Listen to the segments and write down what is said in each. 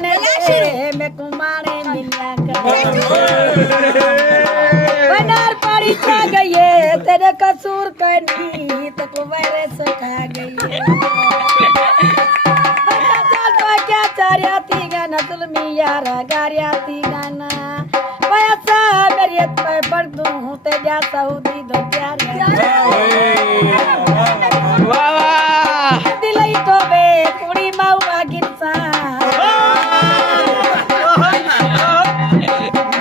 करने मैं कुमारे मिलिया बनार पारी खा गई तेरे कसूर करनी तो कुंवारे सुखा गई क्या चारियाती गाना जुल्मी यारा गारियाती गाना पैसा मेरी पे पढ़ दूं ते जा सऊदी दो प्यार वाह दिलाई तो बे कुड़ी मावा गिरसा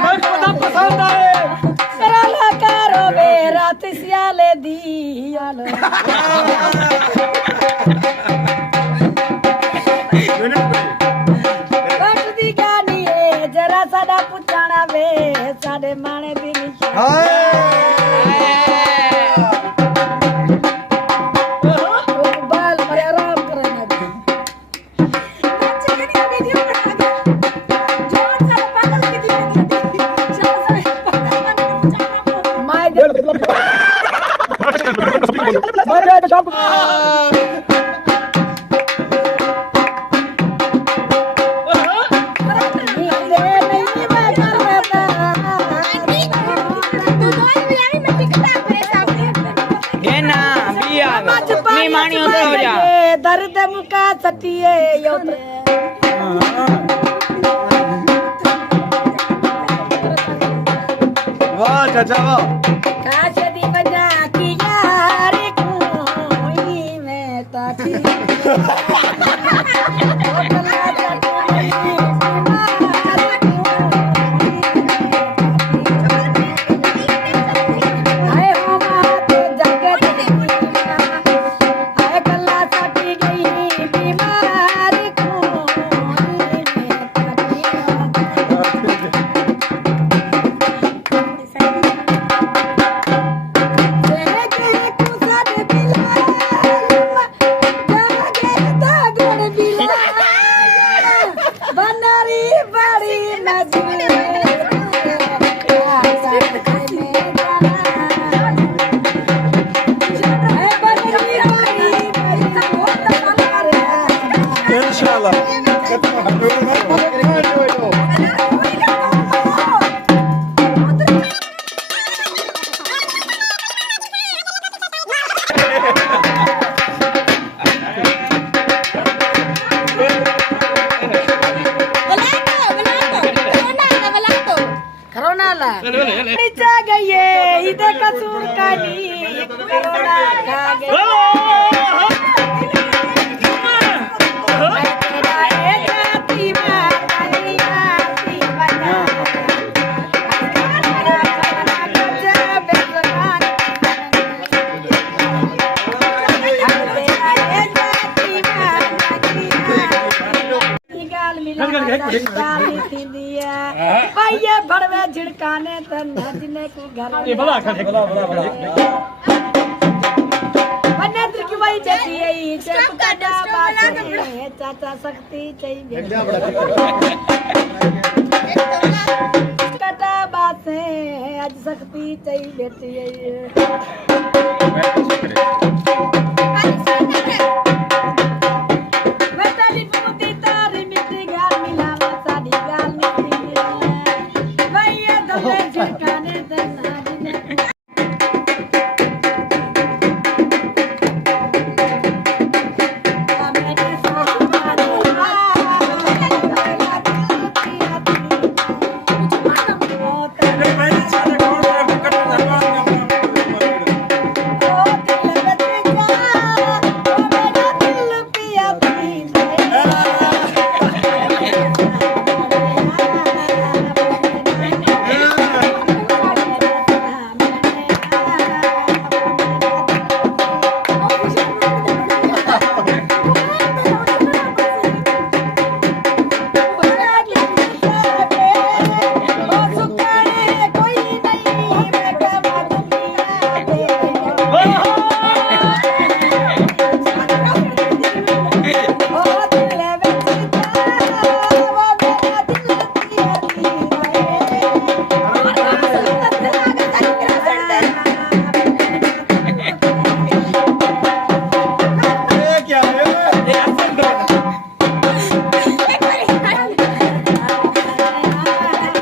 मुझे पसंद आए सरला करो बे रात सियाले दी यालो जरा साडा पुछाना वे साडे माने दी बाल मरे आराम करना वीडियो बना दे जोर से पागल की दी माय दर्द मुका सटिए वाह चाचा वाह काश दी बजा की यार कोई में ताकी कसूर का करोना खा गई भैया भड़वे झिड़काने तो नचने को घर की वही चाहिए चाचा शक्ति चाहिए कटा बात है आज शक्ति चाहिए बेटी